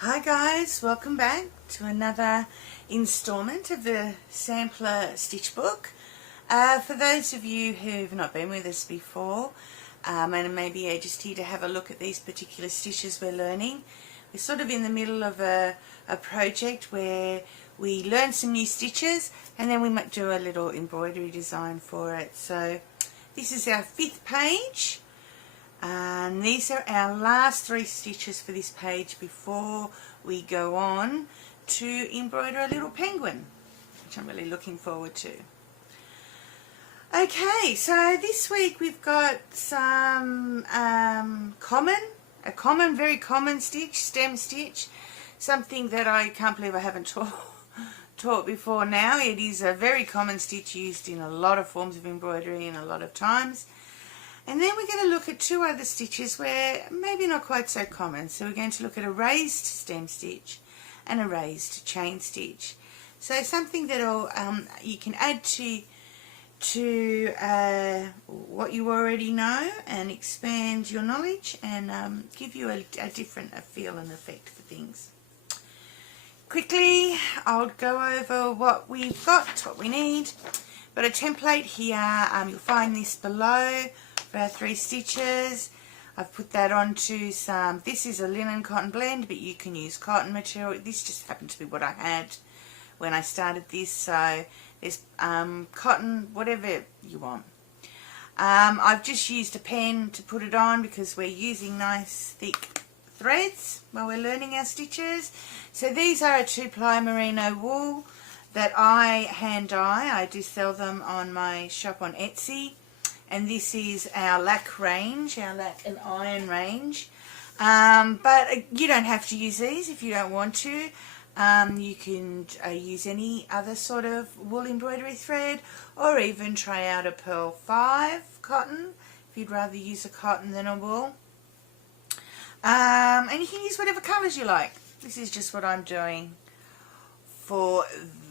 Hi guys, welcome back to another installment of the sampler stitch book. For those of you who've not been with us before and maybe you're just here to have a look at these particular stitches we're learning, we're sort of in the middle of a project where we learn some new stitches and then we might do a little embroidery design for it. So this is our 5th page. And these are our last 3 stitches for this page before we go on to embroider a little penguin, which I'm really looking forward to. Okay, so this week we've got some very common stitch, stem stitch, something that I can't believe I haven't taught before now. It is a very common stitch used in a lot of forms of embroidery and a lot of times. And then we're going to look at 2 other stitches where maybe not quite so common. So we're going to look at a raised stem stitch and a raised chain stitch. So something that'll you can add to what you already know and expand your knowledge and give you a different feel and effect for things. Quickly, I'll go over what we've got, what we need. Got a template here. You'll find this below. For our 3 stitches, I've put that onto some, this is a linen cotton blend, but you can use cotton material. This just happened to be what I had when I started this, so there's cotton, whatever you want. I've just used a pen to put it on because we're using nice thick threads while we're learning our stitches. So these are a 2-ply merino wool that I hand dye. I do sell them on my shop on Etsy. And this is our lac range, our lac and iron range. But you don't have to use these if you don't want to. You can use any other sort of wool embroidery thread, or even try out a Pearl 5 cotton if you'd rather use a cotton than a wool. And you can use whatever colours you like. This is just what I'm doing for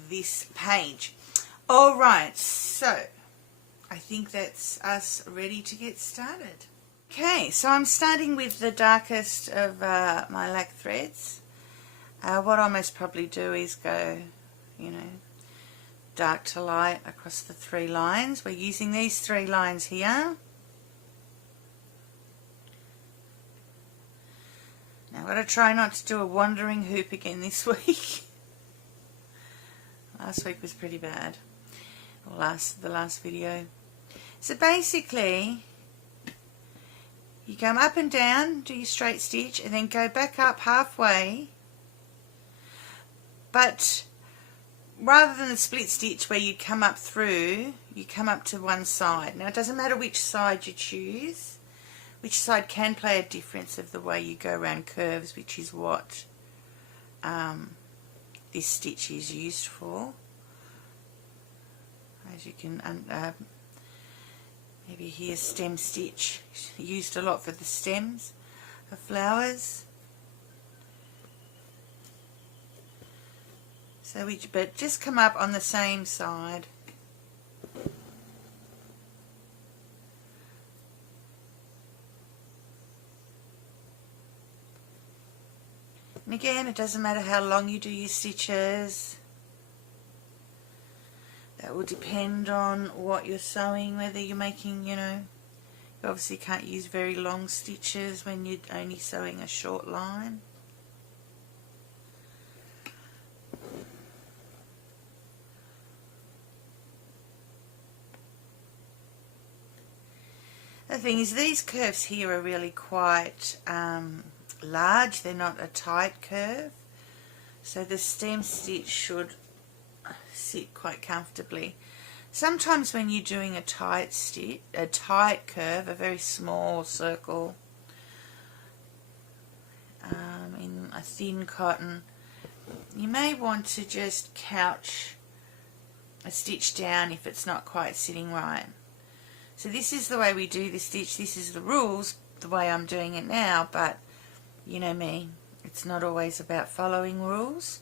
this page. Alright, so I think that's us ready to get started. Okay, so I'm starting with the darkest of my lac threads. What I'll most probably do is go, dark to light across the 3 lines. We're using these 3 lines here. Now I've got to try not to do a wandering hoop again this week. Last week was pretty bad. The last video. So basically you come up and down, do your straight stitch, and then go back up halfway, but rather than the split stitch where you come up through, you come up to one side. Now it doesn't matter which side you choose, which side can play a difference of the way you go around curves, which is what this stitch is used for. As you can maybe hear stem stitch, used a lot for the stems of flowers. So but just come up on the same side. And again, it doesn't matter how long you do your stitches. That will depend on what you're sewing, whether you're making, you obviously can't use very long stitches when you're only sewing a short line. The thing is, these curves here are really quite large. They're not a tight curve, so the stem stitch should sit quite comfortably. Sometimes when you're doing a tight stitch, a tight curve, a very small circle in a thin cotton, you may want to just couch a stitch down if it's not quite sitting right. So this is the way we do the stitch. This is the rules, the way I'm doing it now, but you know me, it's not always about following rules.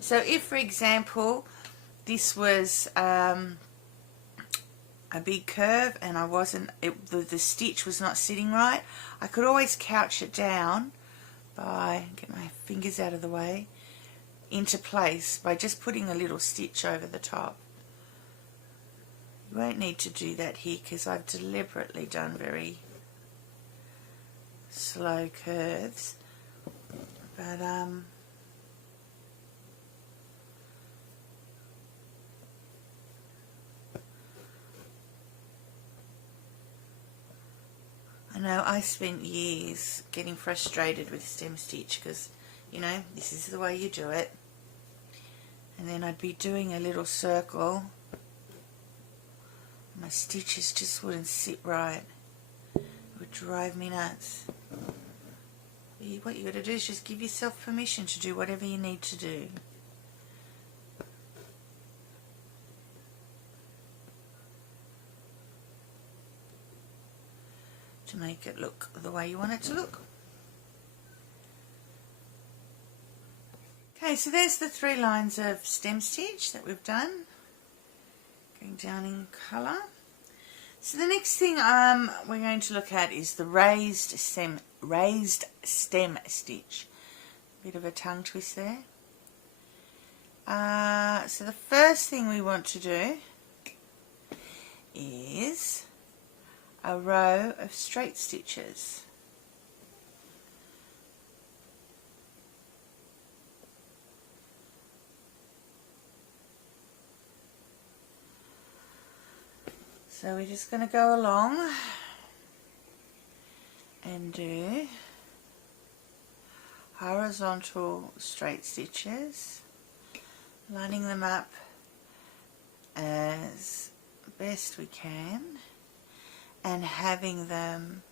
So if, for example, this was a big curve and the stitch was not sitting right, I could always couch it down by, get my fingers out of the way, into place by just putting a little stitch over the top. You won't need to do that here because I've deliberately done very slow curves, but I know I spent years getting frustrated with stem stitch because, you know, this is the way you do it, and then I'd be doing a little circle, my stitches just wouldn't sit right. It would drive me nuts. What you got to do is just give yourself permission to do whatever you need to do. To make it look the way you want it to look. Okay, so there's the 3 lines of stem stitch that we've done. Going down in colour. So the next thing we're going to look at is the raised stem stitch. Bit of a tongue twist there. So the first thing we want to do is a row of straight stitches. So we're just going to go along and do horizontal straight stitches, lining them up as best we can and having them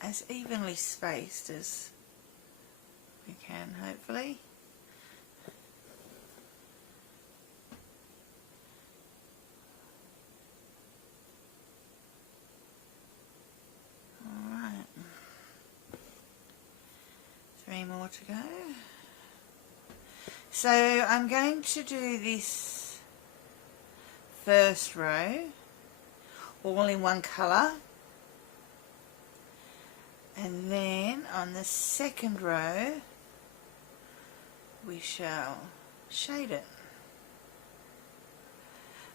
as evenly spaced as we can, hopefully. Alright, 3 more to go. So I'm going to do this first row all in one colour, and then on the second row we shall shade it,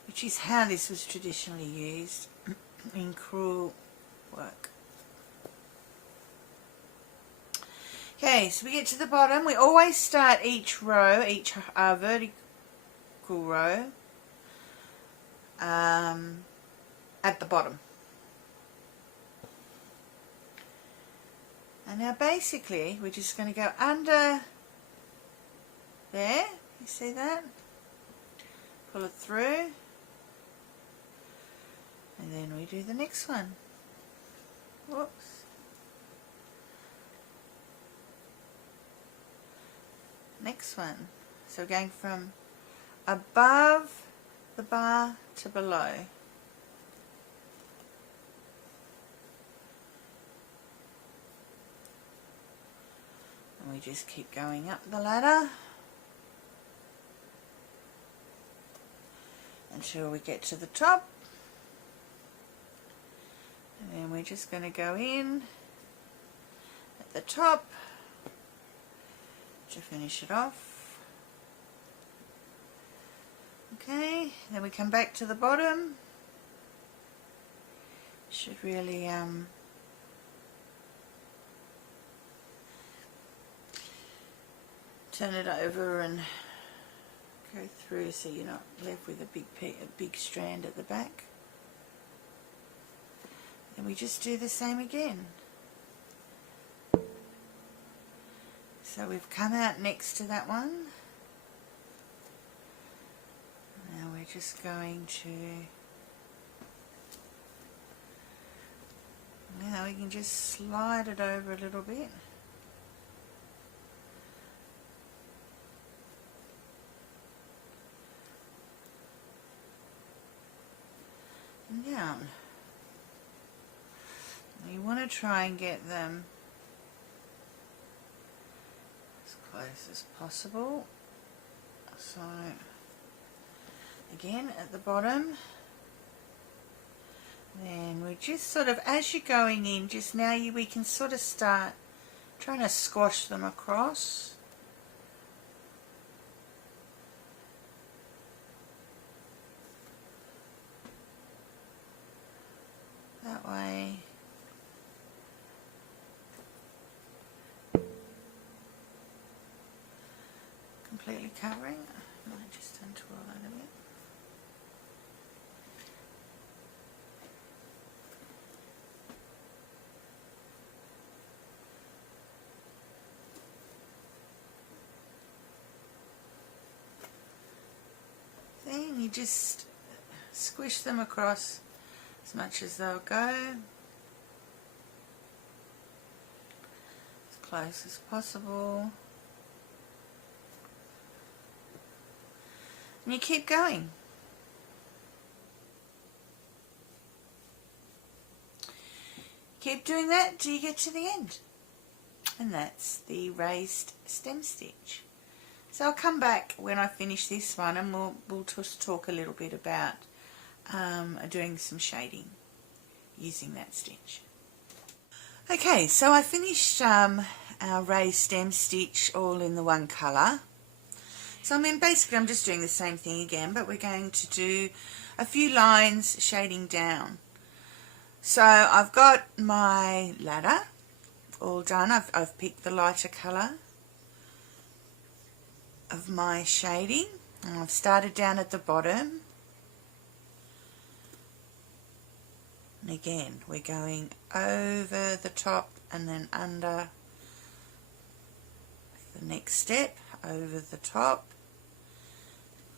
which is how this was traditionally used in crewel work. Okay, so we get to the bottom. We always start each row, each vertical row at the bottom. And now basically we're just going to go under there, you see that? Pull it through, and then we do the next one. Whoops. Next one. So going from above the bar to below. And we just keep going up the ladder until we get to the top. And then we're just going to go in at the top to finish it off. Okay, then we come back to the bottom. Should really turn it over and go through so you're not left with a big strand at the back. And we just do the same again. So we've come out next to that one. Now we're just going to, now we can just slide it over a little bit. And down. You want to try and get them as close as possible. So again at the bottom, then we just sort of as you're going in, just now we can sort of start trying to squash them across. That way. Completely covering. I might just untwirl that a bit. Then you just squish them across as much as they'll go, as close as possible, and you keep going. Keep doing that till you get to the end, and that's the raised stem stitch. So I'll come back when I finish this one, and we'll just talk a little bit about doing some shading using that stitch. Okay, so I finished our raised stem stitch all in the one colour. So I mean, basically I'm just doing the same thing again, but we're going to do a few lines shading down. So I've got my ladder all done. I've picked the lighter colour of my shading, and I've started down at the bottom, and again we're going over the top and then under the next step, over the top,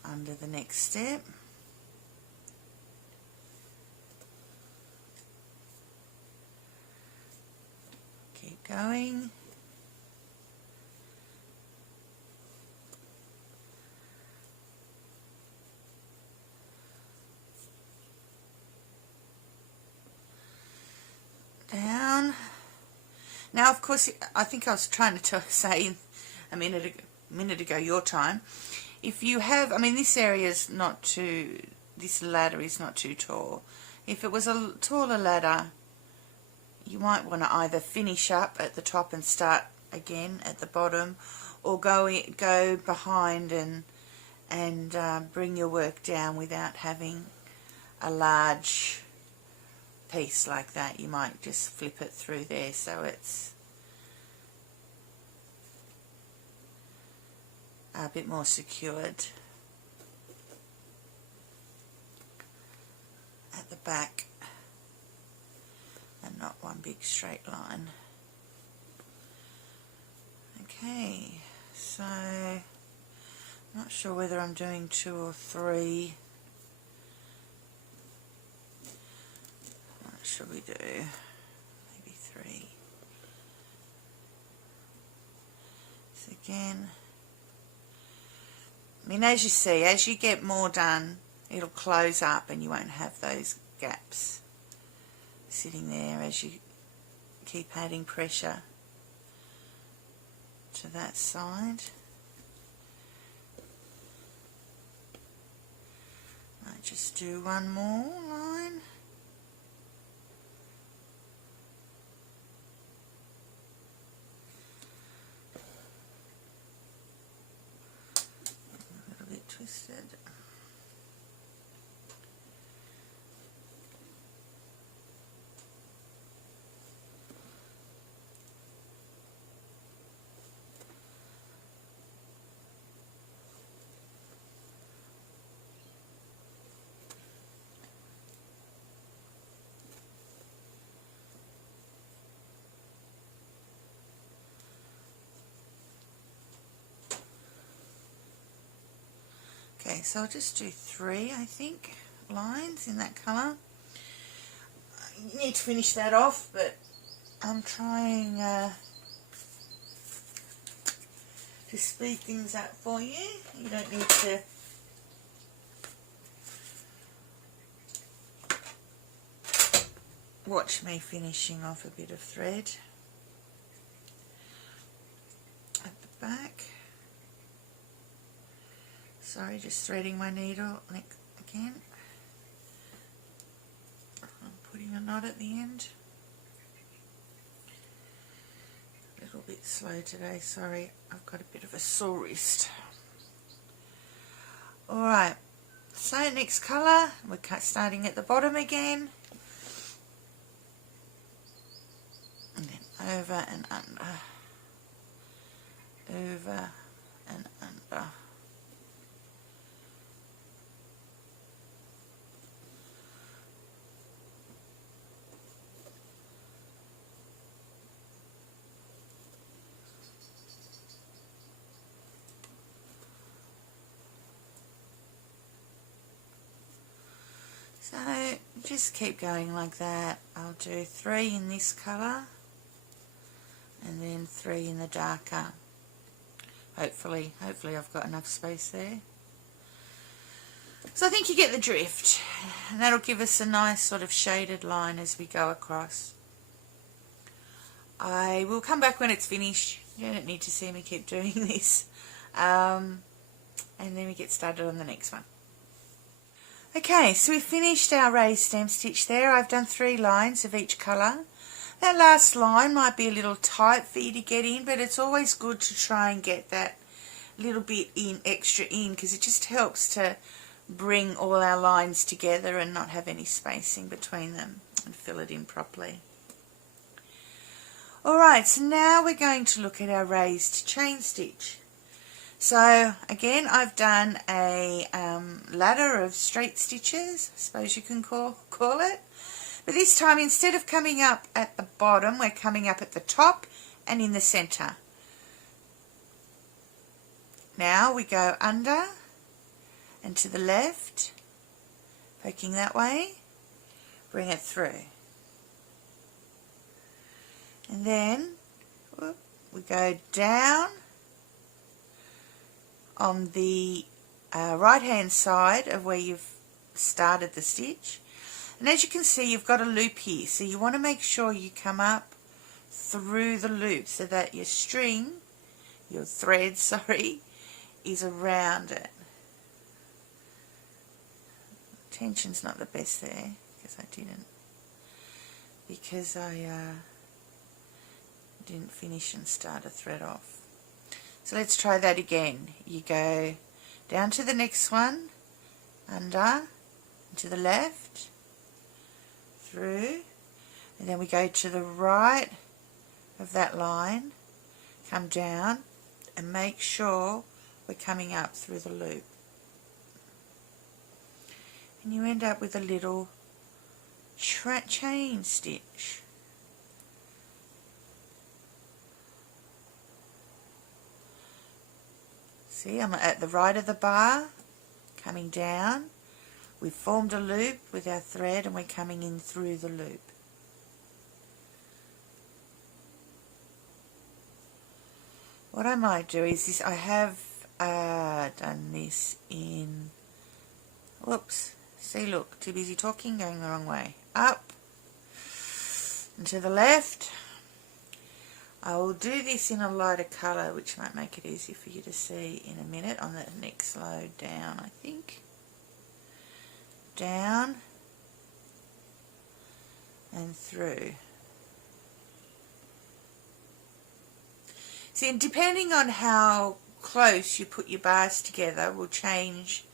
under the next step, keep going. Down. Now, of course, I think I was trying to say a minute ago your time. If you have, I mean, this area is not too, this ladder is not too tall. If it was a taller ladder, you might want to either finish up at the top and start again at the bottom, or go behind and bring your work down without having a large piece like that. You might just flip it through there so it's a bit more secured at the back and not one big straight line. Okay, so I'm not sure whether I'm doing 2 or 3. What should we do? Maybe 3. So again, I mean, as you see, as you get more done, it'll close up and you won't have those gaps sitting there as you keep adding pressure to that side. Might just do one more line. A little bit twisted. Okay, so I'll just do 3, I think, lines in that colour. You need to finish that off, but I'm trying to speed things up for you. You don't need to watch me finishing off a bit of thread at the back. Sorry, just threading my needle again. I'm putting a knot at the end. A little bit slow today, sorry, I've got a bit of a sore wrist. Alright, so next colour, we're starting at the bottom again, and then over and under, over and under. So just keep going like that. I'll do 3 in this colour and then 3 in the darker. Hopefully I've got enough space there. So I think you get the drift, and that'll give us a nice sort of shaded line as we go across. I will come back when it's finished. You don't need to see me keep doing this. And then we get started on the next one. Okay, so we've finished our raised stem stitch there. I've done 3 lines of each colour. That last line might be a little tight for you to get in, but it's always good to try and get that little bit extra in, because it just helps to bring all our lines together and not have any spacing between them, and fill it in properly. Alright, so now we're going to look at our raised chain stitch. So again, I've done a ladder of straight stitches, I suppose you can call it. But this time, instead of coming up at the bottom, we're coming up at the top and in the centre. Now we go under and to the left, poking that way, bring it through. And then we go down on the right hand side of where you've started the stitch, and as you can see, you've got a loop here, so you want to make sure you come up through the loop so that your string, your thread, sorry, is around it. Tension's not the best there because I didn't finish and start a thread off. So let's try that again. You go down to the next one, under, to the left, through, and then we go to the right of that line, come down, and make sure we're coming up through the loop. And you end up with a little chain stitch. See, I'm at the right of the bar, coming down. We've formed a loop with our thread and we're coming in through the loop. What I might do is this, I have done this in, whoops, see, look, too busy talking, going the wrong way. Up and to the left. I will do this in a lighter colour, which might make it easier for you to see in a minute on the next load down, I think. Down and through. See, and depending on how close you put your bars together will change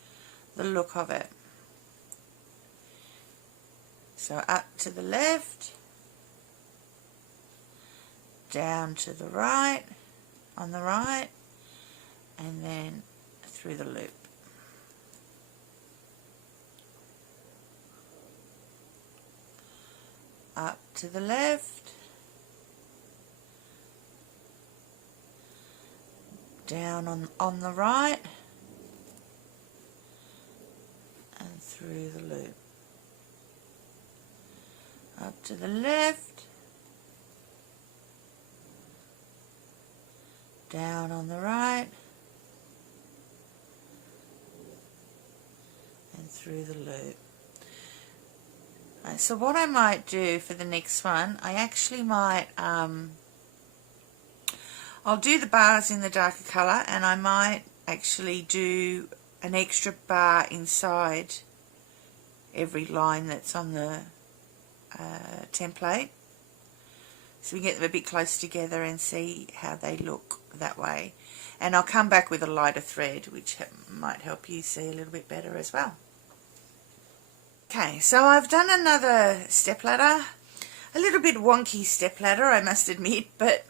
the look of it. So up to the left, down to the right, on the right, and then through the loop. Up to the left, down on the right, and through the loop. Up to the left, down on the right, and through the loop. Right, so what I might do for the next one, I actually might, I'll do the bars in the darker colour, and I might actually do an extra bar inside every line that's on the template, so we get them a bit close together and see how they look that way. And I'll come back with a lighter thread, which might help you see a little bit better as well. Okay, so I've done another stepladder. A little bit wonky stepladder, I must admit, but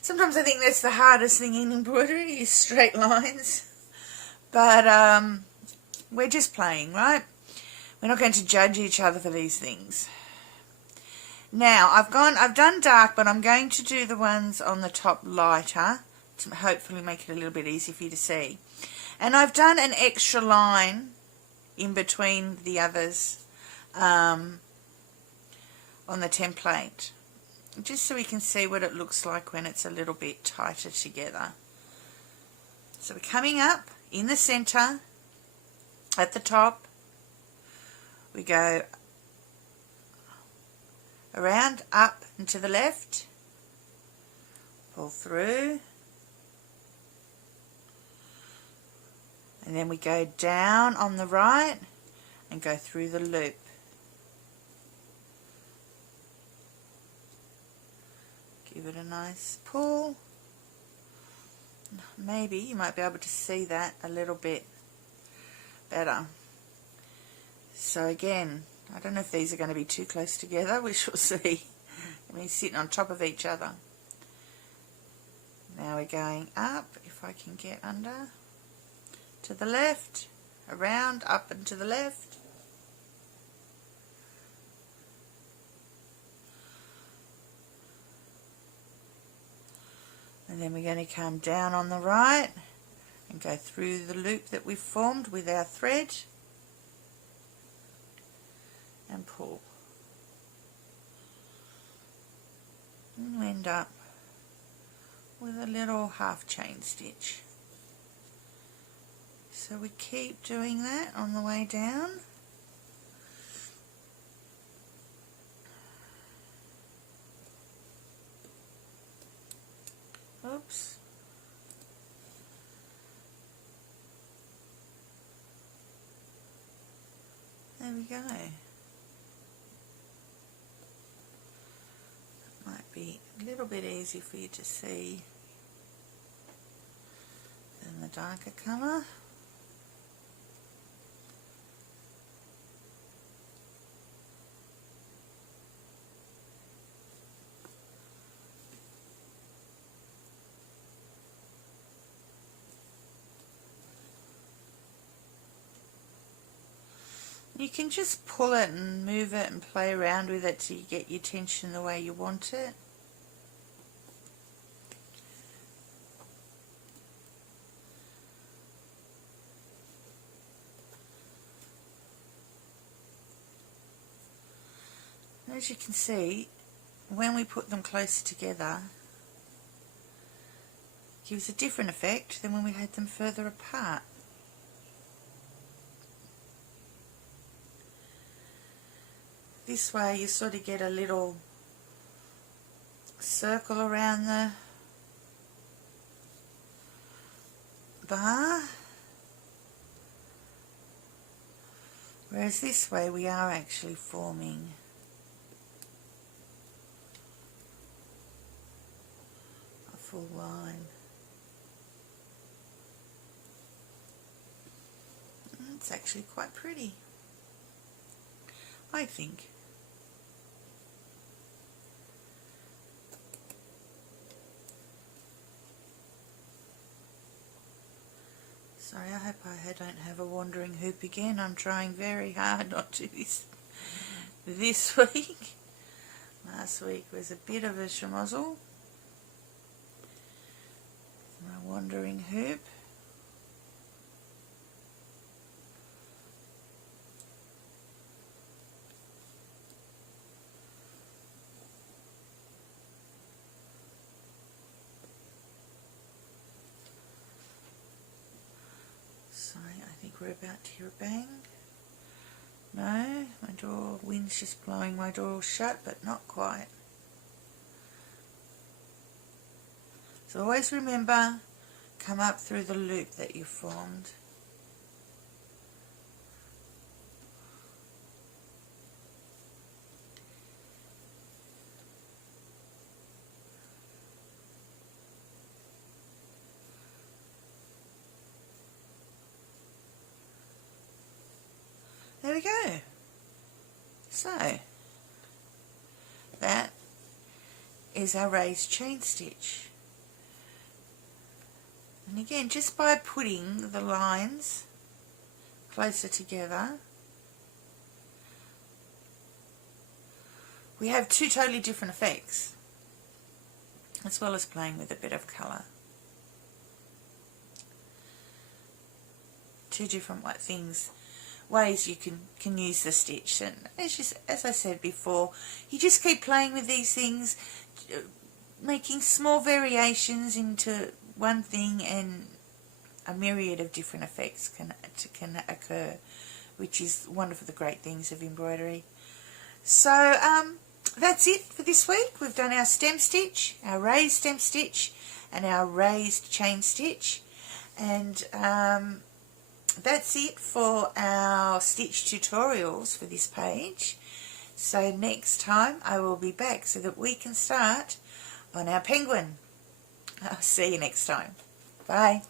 sometimes I think that's the hardest thing in embroidery, is straight lines. But we're just playing, right? We're not going to judge each other for these things. Now, I've done dark, but I'm going to do the ones on the top lighter to hopefully make it a little bit easier for you to see. And I've done an extra line in between the others on the template, just so we can see what it looks like when it's a little bit tighter together. So we're coming up in the center at the top, we go around, up and to the left, pull through, and then we go down on the right and go through the loop. Give it a nice pull. Maybe you might be able to see that a little bit better. So again, I don't know if these are going to be too close together. We shall see. I mean, sitting on top of each other. Now we're going up, if I can get under, to the left, around, up and to the left. And then we're going to come down on the right and go through the loop that we've formed with our thread and pull. And we end up with a little half chain stitch. So we keep doing that on the way down. Oops. There we go. Might be a little bit easy for you to see than the darker colour. You can just pull it and move it and play around with it till you get your tension the way you want it. As you can see, when we put them closer together, it gives a different effect than when we had them further apart. This way you sort of get a little circle around the bar, whereas this way we are actually forming a full line. It's actually quite pretty, I think. Sorry, I hope I don't have a wandering hoop again. I'm trying very hard not to this week. Last week was a bit of a schmozzle. My wandering hoop. Sorry, I think we're about to hear a bang. No, my door, wind's just blowing my door shut, but not quite. So always remember, come up through the loop that you formed. there we go. So that is our raised chain stitch. And again, just by putting the lines closer together, we have two totally different effects, as well as playing with a bit of colour. Two different ways you can use the stitch. And as I said before, you just keep playing with these things, making small variations into one thing, and a myriad of different effects can occur, which is one of the great things of embroidery. So that's it for this week. We've done our stem stitch, our raised stem stitch, and our raised chain stitch, and that's it for our stitch tutorials for this page. So next time I will be back so that we can start on our penguin. I'll see you next time. Bye.